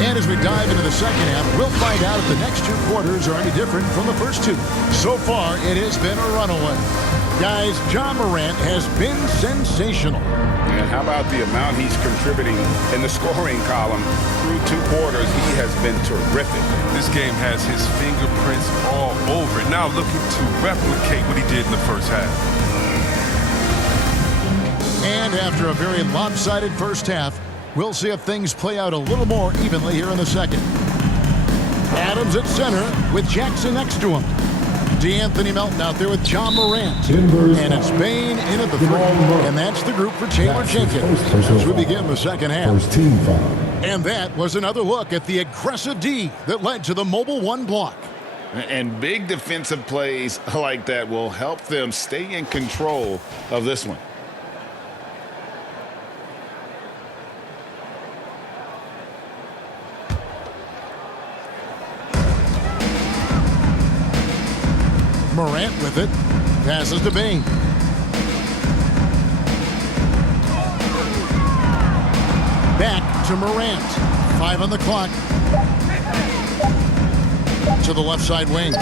And as we dive into the second half, we'll find out if the next two quarters are any different from the first two. So far, it has been a runaway. Guys, Ja Morant has been sensational. And how about the amount he's contributing in the scoring column through two quarters? He has been terrific. This game has his fingerprints all over it. Now looking to replicate what he did in the first half. And after a very lopsided first half, we'll see if things play out a little more evenly here in the second. Adams at center with Jackson next to him. DeAnthony Melton out there with Ja Morant. And it's Bane in at the three. And that's the group for Taylor Jenkins as we begin the second half. And that was another look at the aggressive D that led to the mobile one block. And big defensive plays like that will help them stay in control of this one. Morant with it. Passes to Bane. Back to Morant. 5 on the clock. To the left side wing.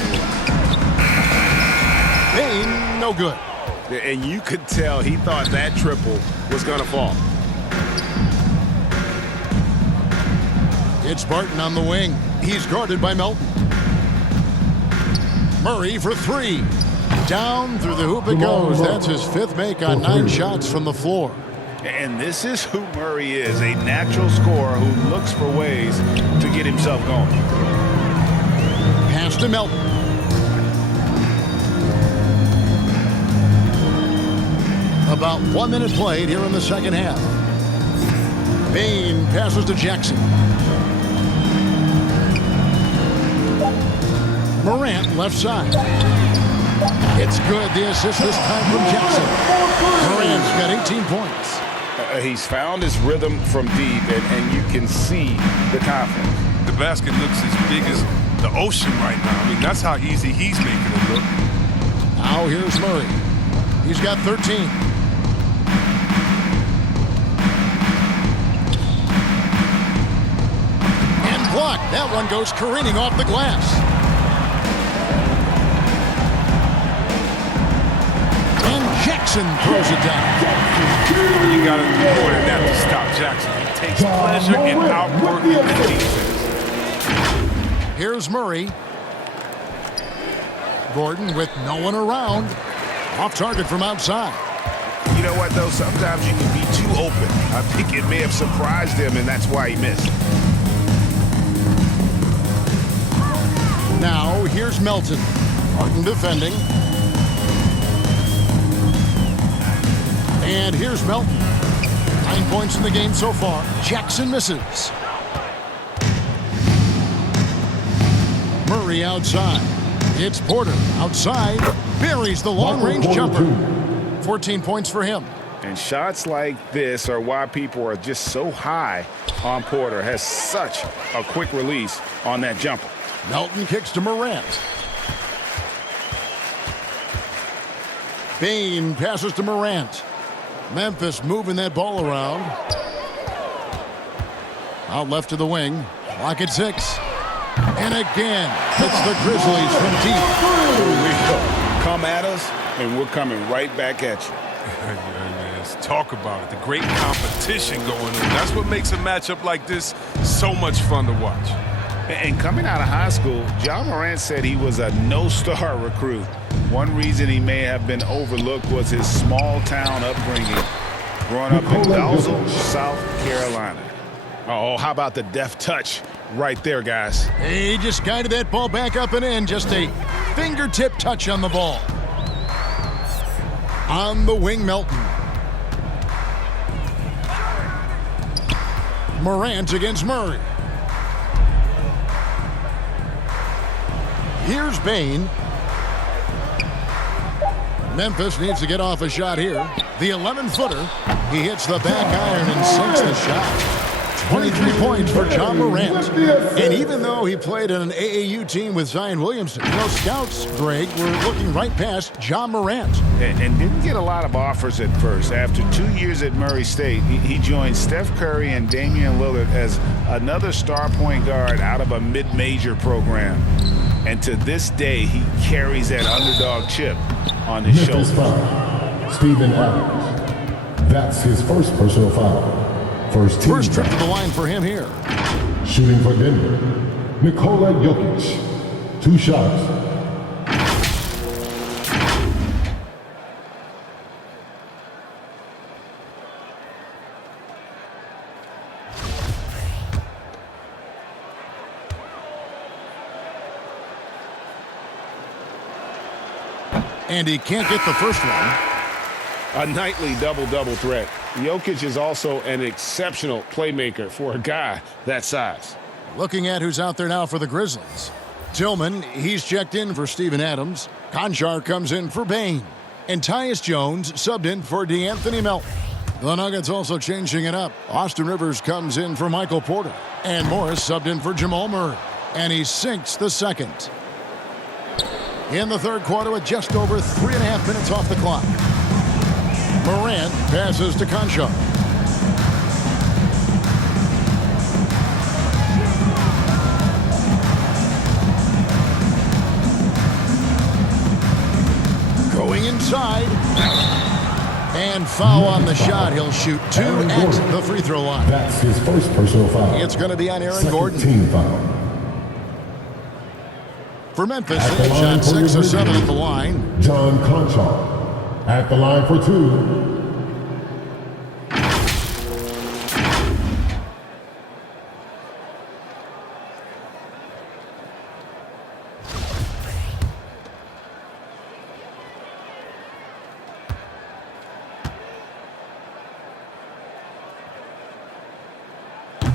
Bane, no good. And you could tell he thought that triple was going to fall. It's Barton on the wing. He's guarded by Melton. Murray for three. Down through the hoop it goes. That's his fifth make on 9 shots from the floor. And this is who Murray is, a natural scorer who looks for ways to get himself going. Pass to Melton. About 1 minute played here in the second half. Bane passes to Jackson. Morant left side. It's good. The assist this time from Jackson. Morant's got 18 points. He's found his rhythm from deep, and you can see the confidence. The basket looks as big as the ocean right now. I mean, that's how easy he's making it look. Now here's Murray. He's got 13. And blocked. That one goes careening off the glass. Jackson throws it down. You got to do more than that to stop Jackson. He takes pleasure in outworking the defense. Here's Murray. Gordon with no one around. Off target from outside. You know what, though? Sometimes you can be too open. I think it may have surprised him, and that's why he missed. Now, here's Melton. Martin defending. And here's Melton. 9 points in the game so far. Jackson misses. Murray outside. It's Porter outside. Buries the long-range jumper. 14 points for him. And shots like this are why people are just so high on Porter. Has such a quick release on that jumper. Melton kicks to Morant. Bane passes to Morant. Memphis moving that ball around. Out left to the wing. Clock at 6. And again, it's the Grizzlies from deep. Here we go. Come at us, and we're coming right back at you. Let's talk about it. The great competition going on. That's what makes a matchup like this so much fun to watch. And coming out of high school, Ja Morant said he was a no-star recruit. One reason he may have been overlooked was his small-town upbringing, growing up in Dalzell, South Carolina. Oh, how about the deft touch right there, guys? He just guided that ball back up and in. Just a fingertip touch on the ball. On the wing, Melton. Morant against Murray. Here's Bane. Memphis needs to get off a shot here. The 11-footer. He hits the back iron and sinks the shot. 23 points for John Morant. And even though he played in an AAU team with Zion Williamson, scouts, Greg, were looking right past John Morant. And didn't get a lot of offers at first. After 2 years at Murray State, he joined Steph Curry and Damian Lillard as another star point guard out of a mid-major program. And to this day, he carries that underdog chip on his Memphis shoulders. foul, Steven Adams. That's his first personal foul. First trip to the line for him here. Shooting for Denver, Nikola Jokic. 2 shots. And he can't get the first one. A nightly double-double threat. Jokic is also an exceptional playmaker for a guy that size. Looking at who's out there now for the Grizzlies. Tillman, he's checked in for Steven Adams. Conchar comes in for Bain. And Tyus Jones subbed in for DeAnthony Melton. The Nuggets also changing it up. Austin Rivers comes in for Michael Porter. And Morris subbed in for Jamal Murray. And he sinks the second. In the third quarter with just over 3.5 minutes off the clock. Morant passes to Conchar. Going inside. And foul on the shot. He'll shoot 2 at the free throw line. That's his first personal foul. It's going to be on Aaron Second Gordon. Team foul. For Memphis, At the they've line shot for 6 the of 7 Grizzlies, at the line. John Conchar. At the line for 2.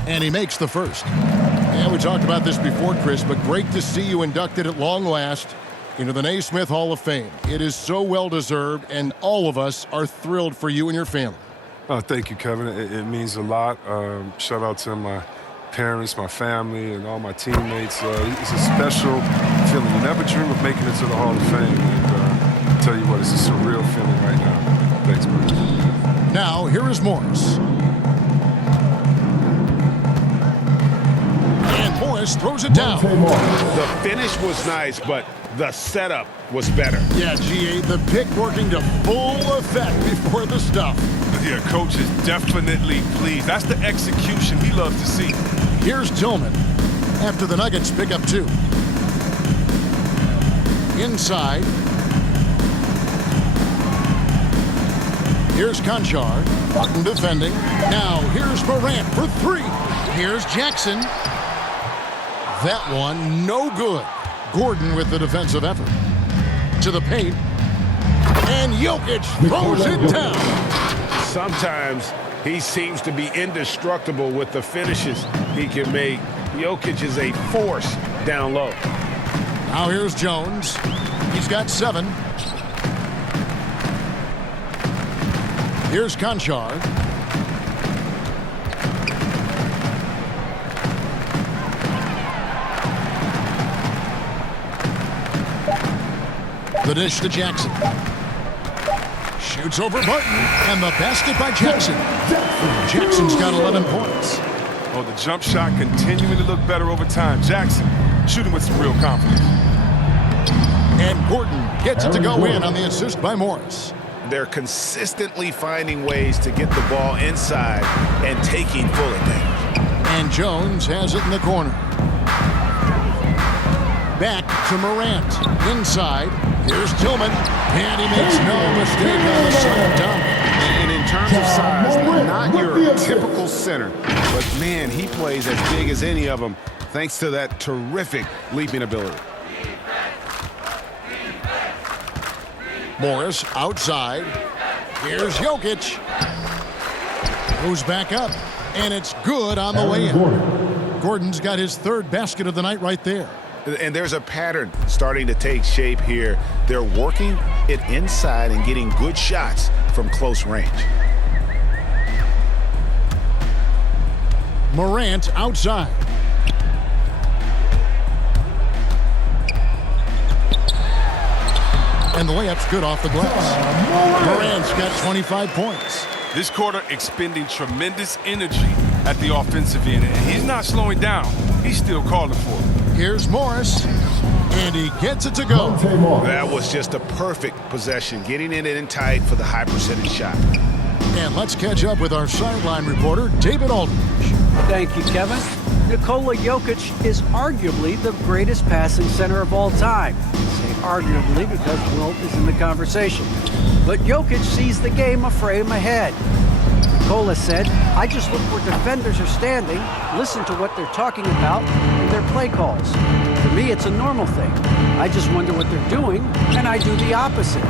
And he makes the first. And we talked about this before, Chris, but great to see you inducted at long last into the Naismith Hall of Fame. It is so well-deserved, and all of us are thrilled for you and your family. Oh, thank you, Kevin. It means a lot. Shout out to my parents, my family, and all my teammates. It's a special feeling. You never dream of making it to the Hall of Fame. And I tell you what, it's a surreal feeling right now. Thanks, man. Now, here is Morris. And Morris throws it down. The finish was nice, but the setup was better. Yeah, GA, the pick working to full effect before the stuff. Yeah, coach is definitely pleased. That's the execution he loves to see. Here's Tillman after the Nuggets pick up 2. Inside. Here's Conchar. Button defending. Now here's Morant for 3. Here's Jackson. That one no good. Gordon with the defensive effort. To the paint. And Jokic throws it down. Sometimes he seems to be indestructible with the finishes he can make. Jokic is a force down low. Now here's Jones. He's got 7. Here's Conchar. The dish to Jackson. Shoots over Barton, and the basket by Jackson. Jackson's got 11 points. Oh, the jump shot continuing to look better over time. Jackson shooting with some real confidence. And Gordon gets it to go in on the assist by Morris. They're consistently finding ways to get the ball inside and taking full advantage. And Jones has it in the corner. Back to Morant. Inside. Here's Tillman. And he makes no mistake on the slam dunk. And in terms of size, not your typical center. But, man, he plays as big as any of them thanks to that terrific leaping ability. Morris outside. Here's Jokic. Goes back up. And it's good on the way in. Gordon's got his 3rd basket of the night right there. And there's a pattern starting to take shape here. They're working it inside and getting good shots from close range. Morant outside. And the layup's good off the glass. Morant's got 25 points. This quarter expending tremendous energy at the offensive end, and he's not slowing down. He's still calling for it. Here's Morris, and he gets it to go. That was just a perfect possession, getting it in tight for the high percentage shot. And let's catch up with our sideline reporter, David Aldridge. Thank you, Kevin. Nikola Jokic is arguably the greatest passing center of all time. I say arguably because Wilt is in the conversation. But Jokic sees the game a frame ahead. Nikola said, I just look where defenders are standing, listen to what they're talking about, and their play calls. For me, it's a normal thing. I just wonder what they're doing, and I do the opposite.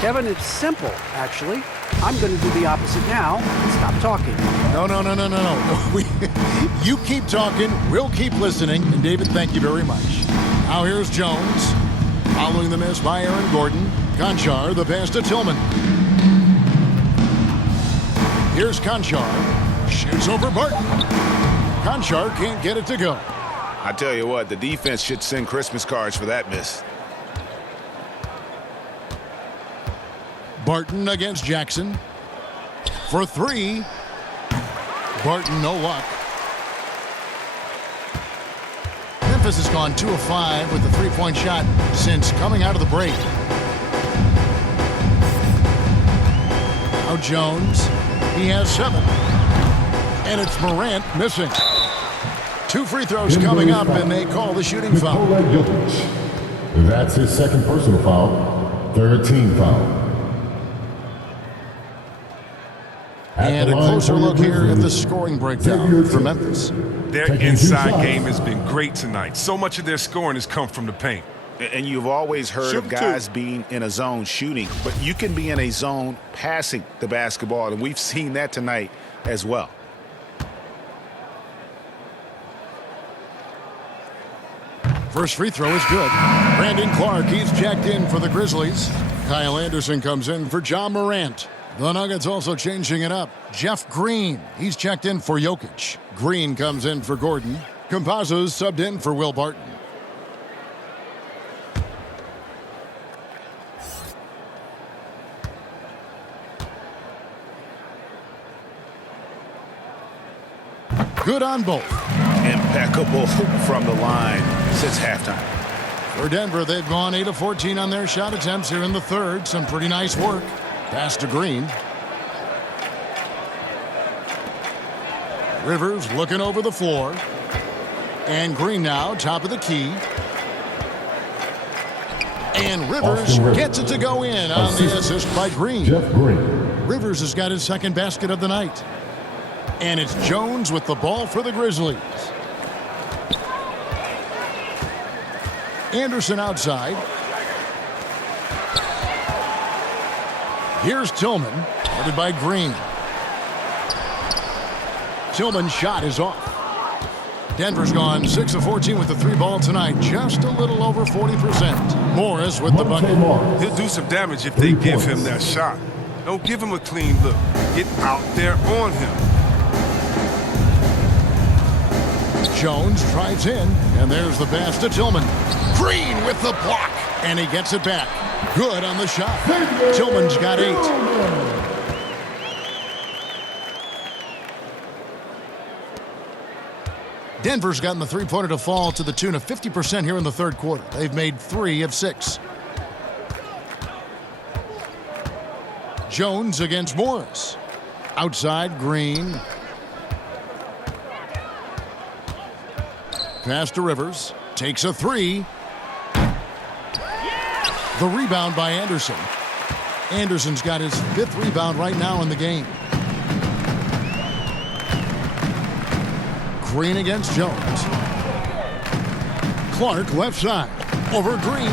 Kevin, it's simple, actually. I'm going to do the opposite now and stop talking. No. You keep talking, we'll keep listening. And David, thank you very much. Now here's Jones. Following the miss by Aaron Gordon. Conchar, the pass to Tillman. Here's Conchar. Shoots over Barton. Conchar can't get it to go. I tell you what, the defense should send Christmas cards for that miss. Barton against Jackson. For three. Barton, no luck. Memphis has gone 2 of 5 with the three-point shot since coming out of the break. Now Jones. He has 7. And it's Morant missing. 2 free throws coming up, and they call the shooting foul. That's his second personal foul. Third team foul. And a closer look here at the scoring breakdown for Memphis. Their inside game has been great tonight. So much of their scoring has come from the paint. And you've always heard of guys being in a zone shooting, but you can be in a zone passing the basketball, and we've seen that tonight as well. First free throw is good. Brandon Clark, he's checked in for the Grizzlies. Kyle Anderson comes in for John Morant. The Nuggets also changing it up. Jeff Green, he's checked in for Jokic. Green comes in for Gordon. Campazzo's subbed in for Will Barton. Good on both. Impeccable from the line since halftime. For Denver, they've gone 8 of 14 on their shot attempts here in the third. Some pretty nice work. Pass to Green. Rivers looking over the floor. And Green now, top of the key. And Rivers gets it to go in on the assist by Green. Jeff Green. Rivers has got his second basket of the night. And it's Jones with the ball for the Grizzlies. Anderson outside. Here's Tillman, guarded by Green. Tillman's shot is off. Denver's gone 6 of 14 with the 3-ball tonight, just a little over 40%. Morris with the bucket. He'll do some damage if they give him that shot. Don't give him a clean look. Get out there on him. Jones drives in, and there's the pass to Tillman. Green with the block, and he gets it back. Good on the shot. Tillman's got 8. Denver's gotten the three-pointer to fall to the tune of 50% here in the third quarter. They've made 3 of 6. Jones against Morris. Outside, Green. Pass to Rivers. Takes a 3. The rebound by Anderson. Anderson's got his 5th rebound right now in the game. Green against Jones. Clark left side. Over Green.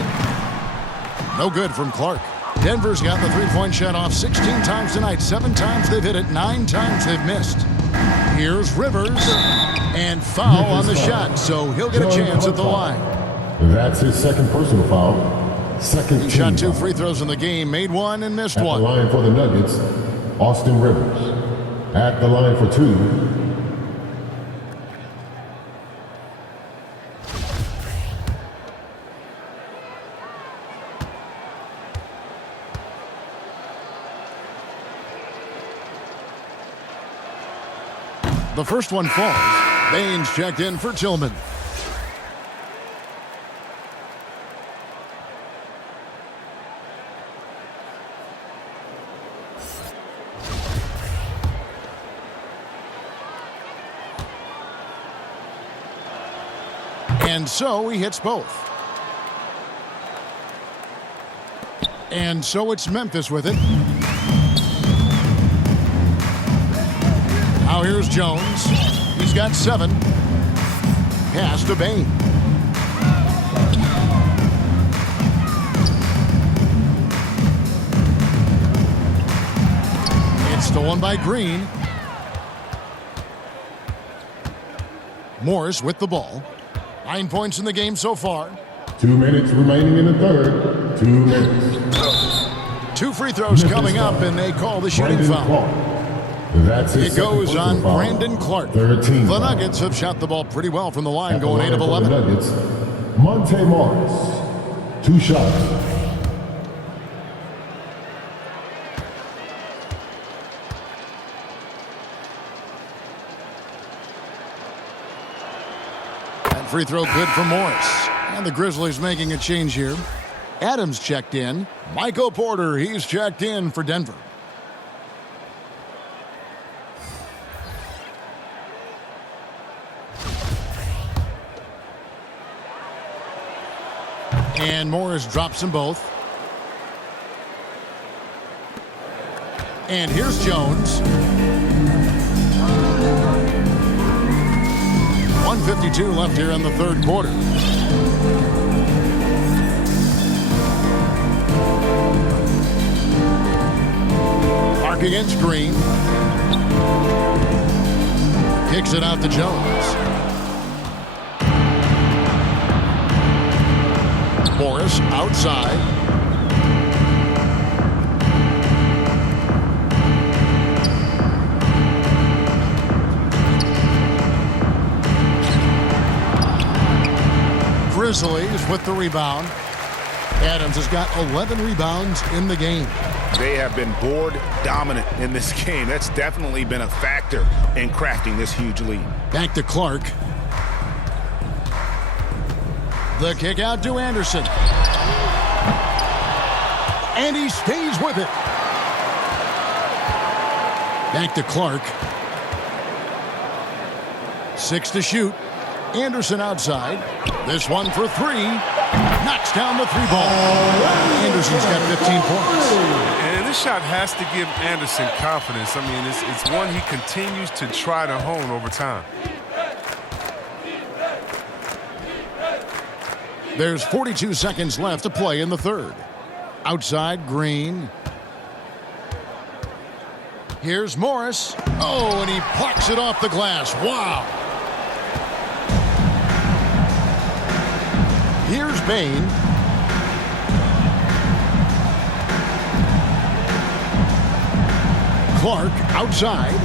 No good from Clark. Denver's got the three-point shot off 16 times tonight. 7 times they've hit it. 9 times they've missed. Here's Rivers. And foul on the shot, so he'll get a chance at the line. That's his second personal foul. Second He shot 2 free throws in the game, made 1 and missed 1. At the line for the Nuggets, Austin Rivers. At the line for 2, The first one falls. Baines checked in for Tillman. And so he hits both. And so it's Memphis with it. Now here's Jones. He's got 7. Pass to Bain. It's stolen by Green. Morris with the ball. 9 points in the game so far. 2 minutes remaining in the third. 2 minutes. 2 free throws coming up, and they call the shooting foul. That's It goes on Brandon Clark. 13. The Nuggets have shot the ball pretty well from the line, going 8 of The 11. Nuggets, Monte Morris. 2 shots. And free throw good for Morris. And the Grizzlies making a change here. Adams checked in. Michael Porter, he's checked in for Denver. And Morris drops them both. And here's Jones. 1:52 left here in the third quarter. Clark against Green. Kicks it out to Jones. Morris outside. Grizzlies with the rebound. Adams has got 11 rebounds in the game. They have been board dominant in this game. That's definitely been a factor in crafting this huge lead. Back to Clark. The kick out to Anderson. And he stays with it. Back to Clark. 6 to shoot. Anderson outside. This one for 3. Knocks down the 3-ball. Anderson's got 15 points. And this shot has to give Anderson confidence. I mean, it's one he continues to try to hone over time. There's 42 seconds left to play in the third. Outside, Green. Here's Morris. Oh, and he plucks it off the glass. Wow. Here's Bain. Clark outside.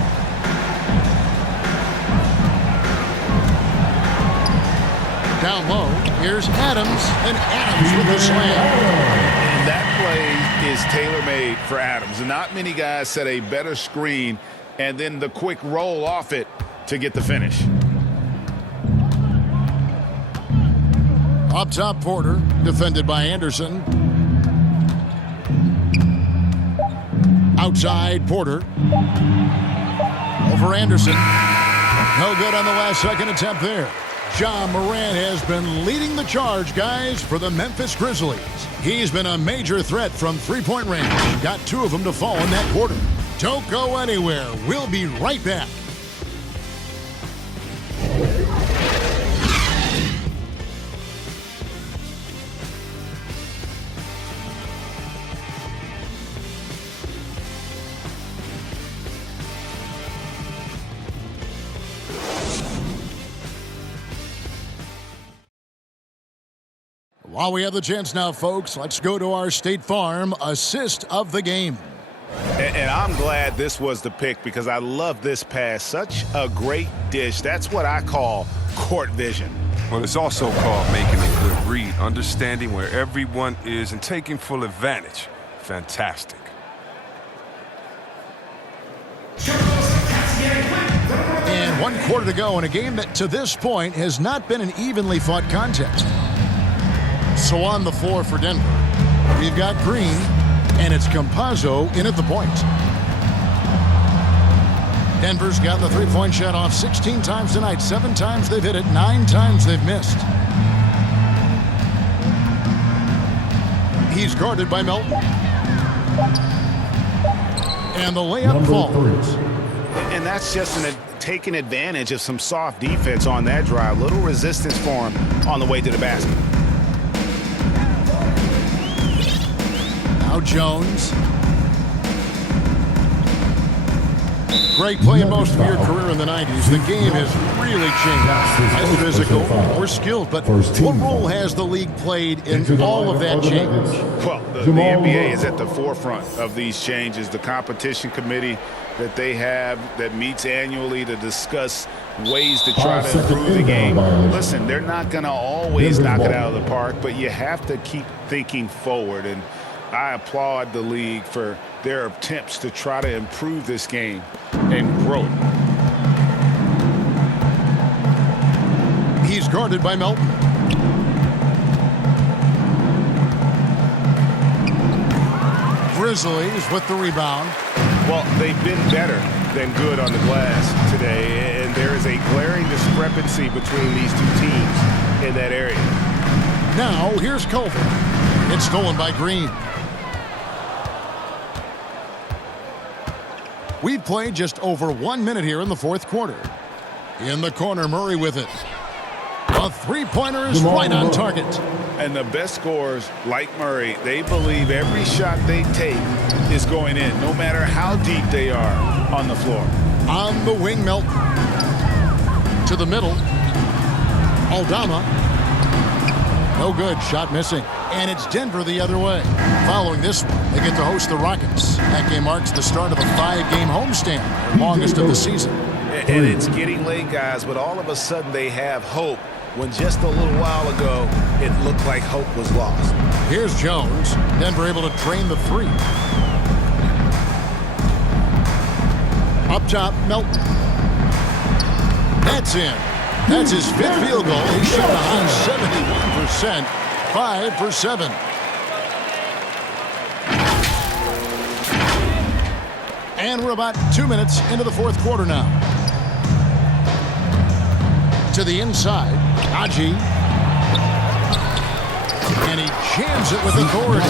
Down low, here's Adams, and Adams with the slam. And that play is tailor-made for Adams. Not many guys set a better screen and then the quick roll off it to get the finish. Up top, Porter, defended by Anderson. Outside, Porter. Over Anderson. No good on the last second attempt there. Ja Morant has been leading the charge, guys, for the Memphis Grizzlies. He's been a major threat from three-point range. Got 2 of them to fall in that quarter. Don't go anywhere. We'll be right back. While we have the chance now, folks, let's go to our State Farm assist of the game. And I'm glad this was the pick because I love this pass. Such a great dish. That's what I call court vision. Well, it's also called making a good read, understanding where everyone is and taking full advantage. Fantastic. And 1 quarter to go in a game that to this point has not been an evenly fought contest. So on the floor for Denver, we've got Green, and it's Campazzo in at the point. Denver's got the three-point shot off 16 times tonight. 7 times they've hit it, 9 times they've missed. He's guarded by Melton. And the layup falls. And that's just taking advantage of some soft defense on that drive. Little resistance for him on the way to the basket. Now Jones. Great play in most of your career in the 90s. The game has really changed. As physical, more skilled, but what role has the league played in all of that change? Well, the NBA is at the forefront of these changes. The competition committee that they have that meets annually to discuss ways to try to improve the game. Listen, they're not going to always knock it out of the park, but you have to keep thinking forward. And I applaud the league for their attempts to try to improve this game and grow it. He's guarded by Melton. Grizzlies with the rebound. Well, they've been better than good on the glass today, and there is a glaring discrepancy between these two teams in that area. Now, here's Culver. It's stolen by Green. We've played just over 1 minute here in the fourth quarter. In the corner, Murray with it. A three-pointer is right on target. And the best scorers, like Murray, they believe every shot they take is going in, no matter how deep they are on the floor. On the wing, Melton. To the middle. Aldama. No good. Shot missing. And it's Denver the other way. Following this one, they get to host the Rockets. That game marks the start of a 5-game homestand, the longest of the season. And it's getting late, guys, but all of a sudden they have hope when just a little while ago it looked like hope was lost. Here's Jones. Denver able to drain the three. Up top, Melton. That's in. That's his 5th field goal. He shot a high 71%. 5 for 7. And we're about 2 minutes into the fourth quarter now. To the inside, Aji. And he jams it with authority.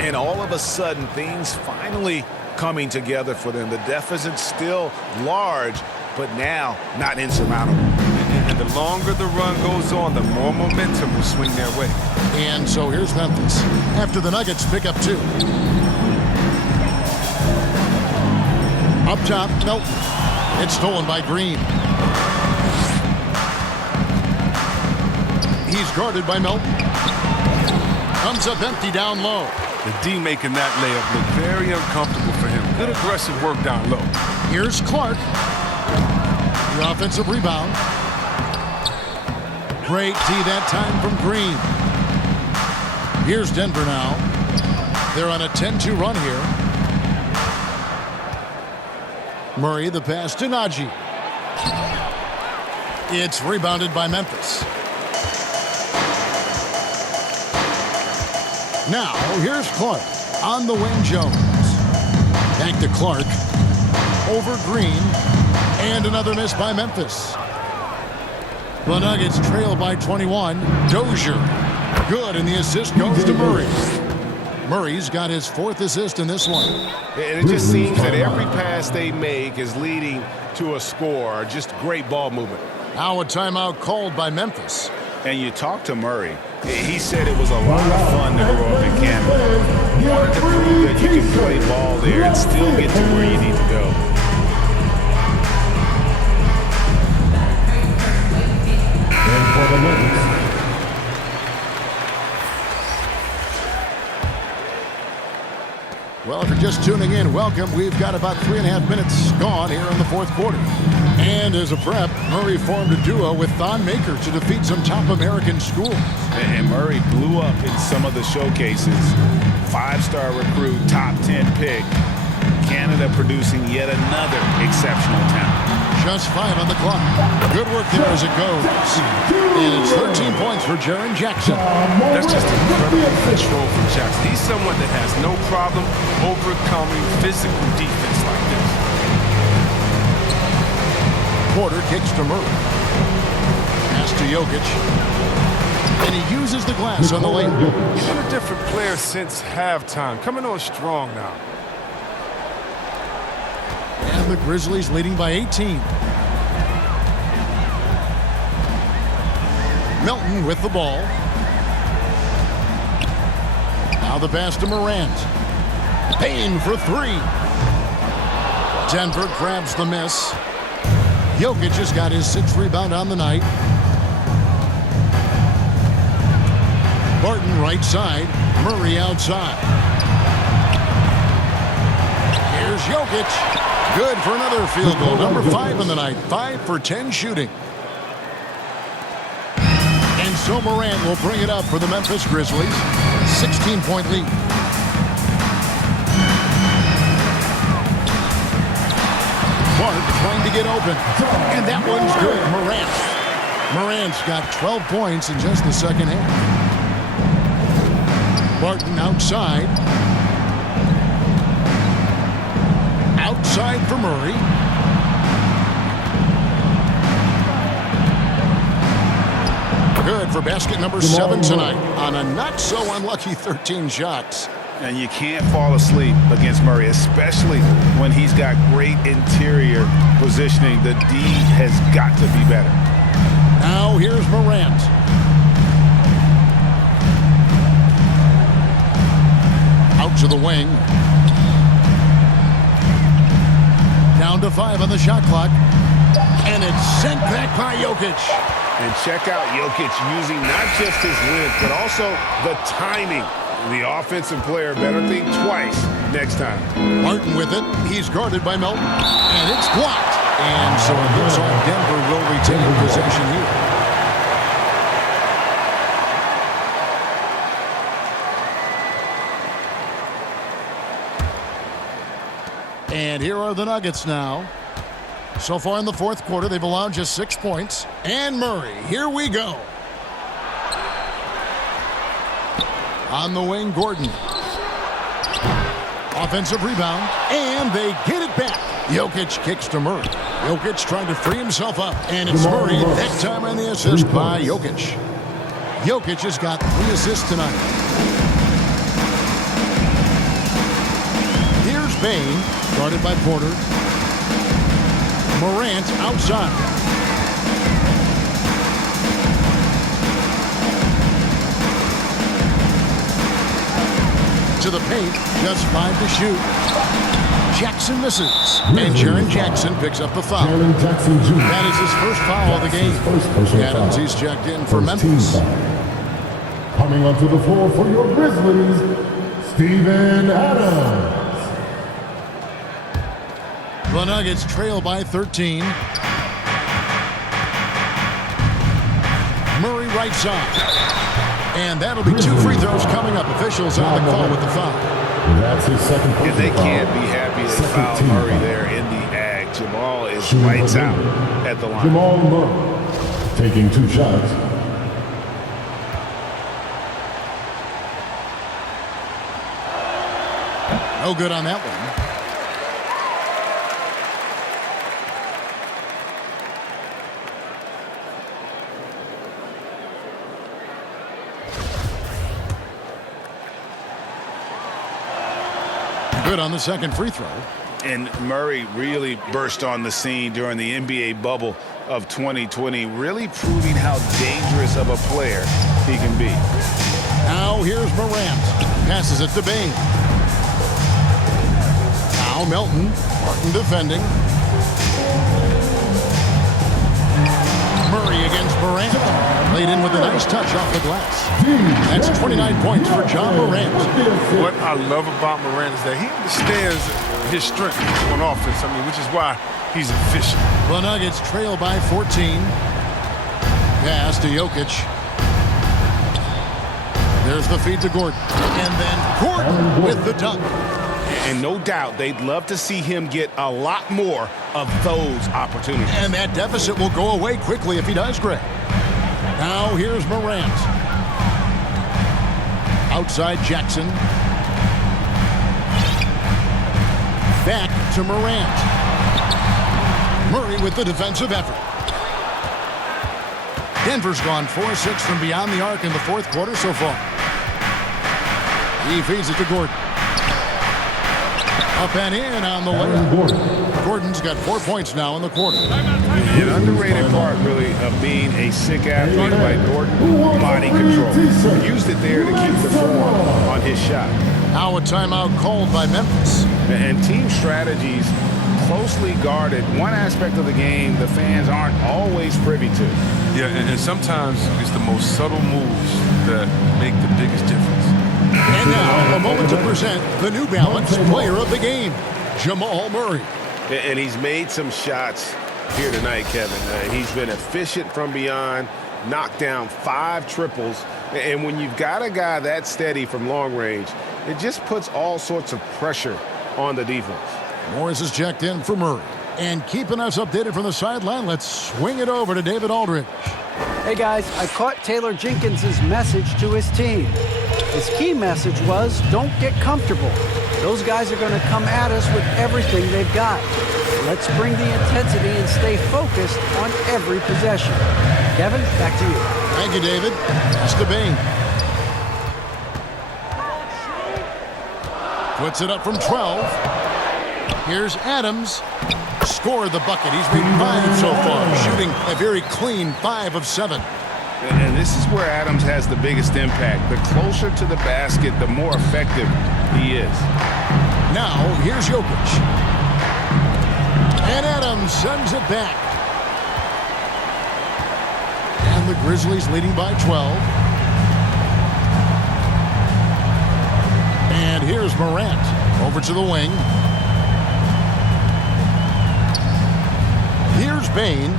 And all of a sudden, things finally coming together for them. The deficit's still large, but now not insurmountable. And the longer the run goes on, the more momentum will swing their way. And so here's Memphis. After the Nuggets pick up 2. Up top, Melton. It's stolen by Green. He's guarded by Melton. Comes up empty down low. The D making that layup look very uncomfortable for him. Good aggressive work down low. Here's Clark. The offensive rebound. Great D that time from Green. Here's Denver now. They're on a 10-2 run here. Murray, the pass to Najee. It's rebounded by Memphis. Now, here's Clark. On the wing, Jones. Back to Clark. Over Green. And another miss by Memphis. The Nuggets trail by 21. Dozier. Good, and the assist goes to Murray. Murray's got his 4th assist in this one. And it just seems that every pass they make is leading to a score. Just great ball movement. Now a timeout called by Memphis. And you talk to Murray. He said it was a lot of fun to grow up in Canada. He wanted to prove that you can play ball there and still get to where you need to go. And for the Nuggets, Well, if you're just tuning in, welcome. We've got about 3.5 minutes gone here in the fourth quarter. And as a prep, Murray formed a duo with Thon Maker to defeat some top American schools. And Murray blew up in some of the showcases. 5-star recruit, top 10 pick. Canada producing yet another exceptional talent. Just 5 on the clock. Good work there as it goes. And it's 13 points for Jaren Jackson. That's just incredible control from Jackson. He's someone that has no problem overcoming physical defense like this. Porter kicks to Murray. Pass to Jokic. And he uses the glass on the lane. He's been a different player since halftime. Coming on strong now. And the Grizzlies leading by 18. Melton with the ball. Now the pass to Morant. Payne for 3. Denver grabs the miss. Jokic has got his 6th rebound on the night. Barton right side. Murray outside. Here's Jokic. Good for another field goal. Number 5 in the night. 5 for 10 shooting. And so Morant will bring it up for the Memphis Grizzlies. 16-point lead. Clark trying to get open. And that one's good. Morant's got 12 points in just the second half. Barton outside. Outside for Murray. Good for basket number 7 tonight on a not-so-unlucky 13 shots. And you can't fall asleep against Murray, especially when he's got great interior positioning. The D has got to be better. Now here's Morant. Out to the wing. Down to 5 on the shot clock. And it's sent back by Jokic. And check out Jokic using not just his length, but also the timing. The offensive player better think twice next time. Martin with it. He's guarded by Melton. And it's blocked. And so it looks like Denver will retain possession here. And here are the Nuggets now. So far in the fourth quarter, they've allowed just 6 points. And Murray, here we go. On the wing, Gordon. Offensive rebound, and they get it back. Jokic kicks to Murray. Jokic trying to free himself up, and it's Murray that time on the assist by Jokic. Jokic has got 3 assists tonight. Here's Payne, guarded by Porter. Morant outside. To the paint, just 5 to shoot. Jackson misses, and Jaren Jackson picks up the foul. That is his first foul of the game. Adams, he's checked in for Memphis. Coming onto the floor for your Grizzlies, Steven Adams. The Nuggets trail by 13. Murray right side. And that'll be 2 free throws coming up. Officials on the call with the foul. That's his second. And they can't be happy they fouled Murray there in the ag. Jamal is lights out at the line. Jamal Murray taking 2 shots. No good on that one. Good on the second free throw. And Murray really burst on the scene during the NBA bubble of 2020, really proving how dangerous of a player he can be. Now here's Morant. Passes it to Bain. Now Melton. Martin defending. Murray against Morant. Laid in with a nice touch off the glass. That's 29 points for John Morant. What I love about Morant is that he understands his strength on offense. I mean, which is why he's efficient. The Nuggets trail by 14. Pass to Jokic. There's the feed to Gordon. And then Gordon with the dunk. And no doubt they'd love to see him get a lot more of those opportunities. And that deficit will go away quickly if he does, Greg. Now here's Morant. Outside Jackson. Back to Morant. Murray with the defensive effort. Denver's gone 4-6 from beyond the arc in the fourth quarter so far. He feeds it to Gordon. Up and in on the layup. Gordon's got 4 points now in the quarter. An underrated part, really, of being a sick athlete like Gordon, body control. Used it there to keep the form on his shot. Now a timeout called by Memphis. And team strategies closely guarded. One aspect of the game the fans aren't always privy to. Yeah, and sometimes it's the most subtle moves that make the biggest difference. And now a moment to present the New Balance player of the game, Jamal Murray. And he's made some shots here tonight, Kevin. He's been efficient from beyond, knocked down 5 triples. And when you've got a guy that steady from long range, it just puts all sorts of pressure on the defense. Morris is checked in for Murray. And keeping us updated from the sideline, let's swing it over to David Aldridge. Hey guys, I caught Taylor Jenkins' message to his team. His key message was, don't get comfortable. Those guys are going to come at us with everything they've got. Let's bring the intensity and stay focused on every possession. Kevin, back to you. Thank you, David. That's to Bain. Puts it up from 12. Here's Adams. Scored the bucket. He's made 5 so far, shooting a very clean 5 of 7. And this is where Adams has the biggest impact. The closer to the basket, the more effective he is. Now, here's Jokic. And Adams sends it back. And the Grizzlies leading by 12. And here's Morant over to the wing. Here's Bain.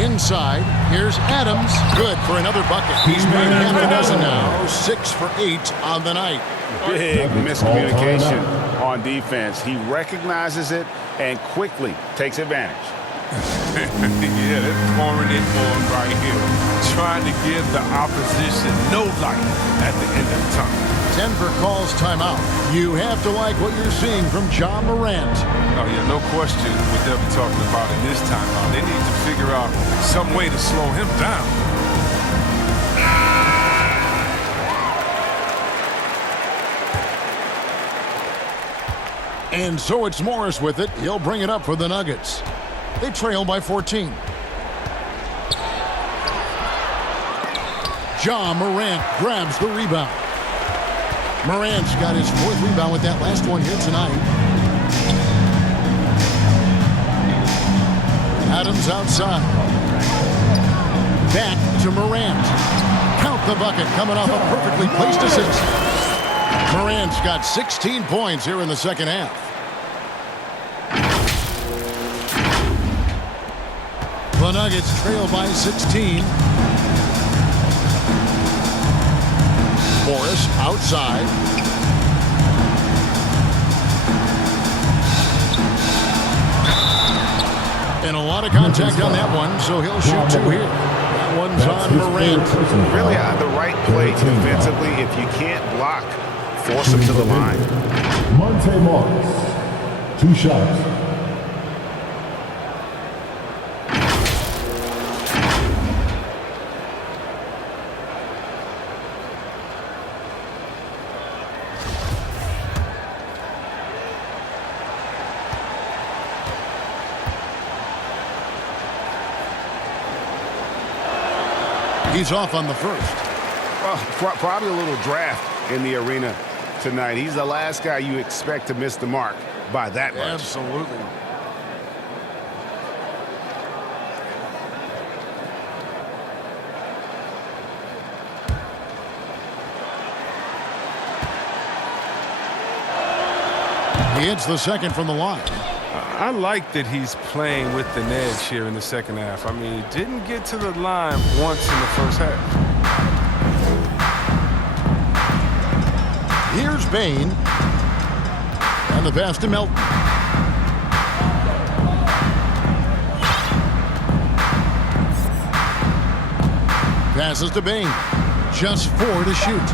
Inside, here's Adams. Good for another bucket. He's made half a dozen now. 6 for 8 on the night. Big miscommunication on defense. He recognizes it and quickly takes advantage. Yeah, they're pouring it on right here. Trying to give the opposition no light at the end of the time. Denver calls timeout. You have to like what you're seeing from John Morant. Oh, yeah, no question what they'll be talking about in this timeout. They need to figure out some way to slow him down. And so it's Morris with it. He'll bring it up for the Nuggets. They trail by 14. John Morant grabs the rebound. Morant's got his 4th rebound with that last one here tonight. Adams outside. Back to Morant. Count the bucket coming off a perfectly placed assist. Morant's got 16 points here in the second half. The Nuggets trail by 16. Morris outside. And a lot of contact on that one, so he'll shoot 2 here. That one's on Morant. Really the right play defensively. If you can't block, force him to the line. Monte Morris, 2 shots. He's off on the first. Well, probably a little draft in the arena tonight. He's the last guy you expect to miss the mark by that much. Absolutely. He hits the second from the line. I like that he's playing with an edge here in the second half. I mean, he didn't get to the line once in the first half. Here's Bain. And the pass to Melton. Passes to Bain. Just 4 to shoot.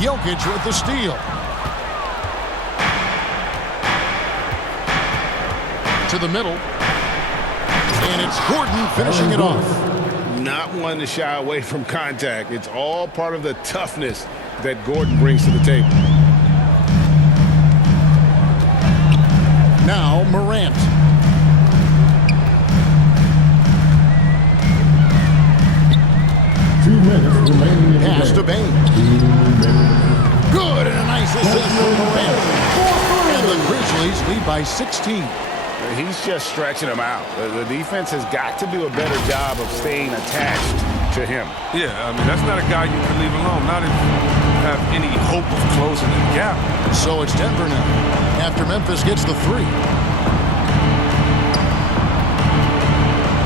Jokic with the steal. To the middle. And it's Gordon finishing it off. Not one to shy away from contact. It's all part of the toughness that Gordon brings to the table. Now Morant. Pass to Bain. Good, and a nice assist from Morant. And the Grizzlies lead by 16. He's just stretching them out. The defense has got to do a better job of staying attached to him. Yeah, I mean, that's not a guy you can leave alone. Not if you have any hope of closing the gap. So it's Denver now, after Memphis gets the 3.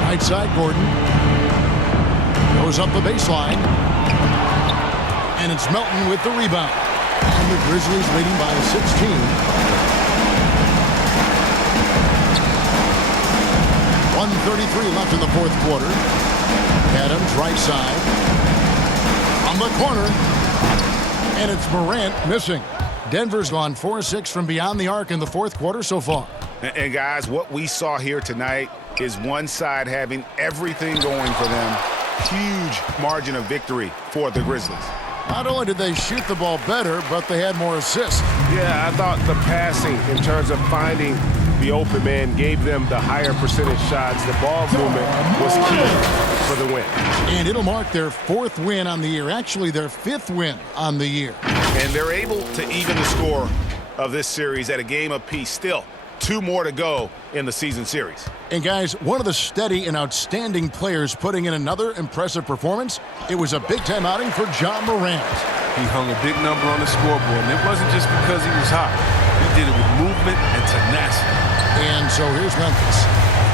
Right side, Gordon. Goes up the baseline. And it's Melton with the rebound. And the Grizzlies leading by 16. .133 left in the fourth quarter. Adams right side. On the corner. And it's Morant missing. Denver's gone 4-6 from beyond the arc in the fourth quarter so far. And guys, what we saw here tonight is one side having everything going for them. Huge margin of victory for the Grizzlies. Not only did they shoot the ball better, but they had more assists. Yeah, I thought the passing in terms of finding the open man gave them the higher percentage shots. The ball movement was key for the win. And it'll mark their 4th win on the year. Actually, their 5th win on the year. And they're able to even the score of this series at a game apiece. Still, 2 more to go in the season series. And guys, one of the steady and outstanding players putting in another impressive performance, it was a big-time outing for John Morant. He hung a big number on the scoreboard, and it wasn't just because he was hot. He did it with movement and tenacity. And so here's Memphis,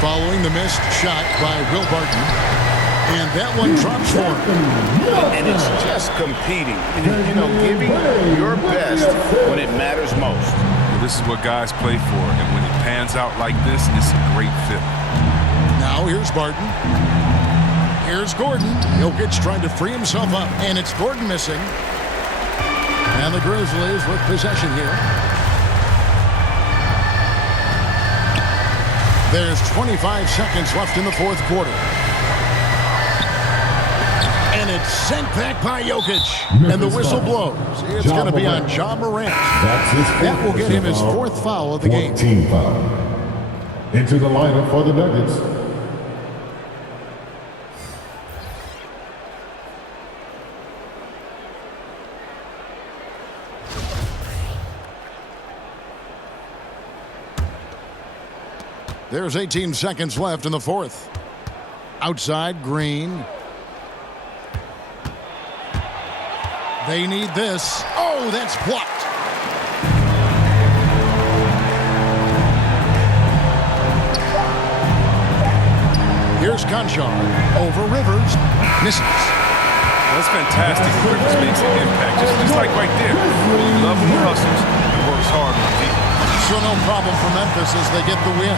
following the missed shot by Will Barton. And that one drops for him. And it's just competing, you know, giving your best when it matters most. This is what guys play for, and when it pans out like this, it's a great fit. Now here's Barton. Here's Gordon. Jokic trying to free himself up, and it's Gordon missing. And the Grizzlies with possession here. There's 25 seconds left in the fourth quarter. And it's sent back by Jokic. And the whistle blows. It's going to be on John Morant. That will get him his 4th foul of the game. Team foul. Into the lineup for the Nuggets. There's 18 seconds left in the fourth. Outside, Green. They need this. Oh, that's blocked. Here's Conchar. Over Rivers. Misses. That's fantastic. Rivers makes an impact, just like right there. You love him, hustles, and works hard on defense. So no problem for Memphis as they get the win.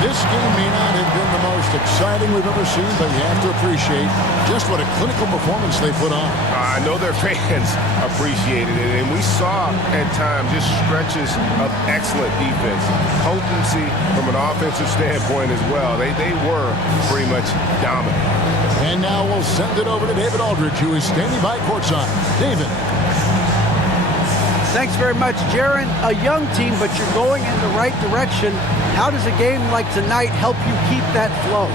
This game may not have been the most exciting we've ever seen, but you have to appreciate just what a clinical performance they put on. I know their fans appreciated it, and we saw at times just stretches of excellent defense. Potency from an offensive standpoint as well. They were pretty much dominant. And now we'll send it over to David Aldridge, who is standing by courtside. David. Thanks very much, Jaron. A young team, but you're going in the right direction. How does a game like tonight help you keep that flow?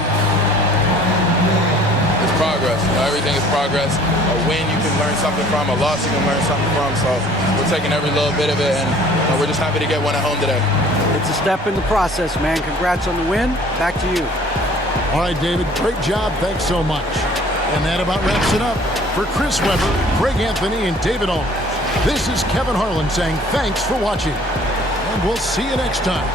It's progress. You know, everything is progress. A win you can learn something from, a loss you can learn something from. So we're taking every little bit of it, and we're just happy to get one at home today. It's a step in the process, man. Congrats on the win. Back to you. All right, David, great job. Thanks so much. And that about wraps it up. For Chris Webber, Greg Anthony, and David Aldridge, this is Kevin Harlan saying thanks for watching. And we'll see you next time.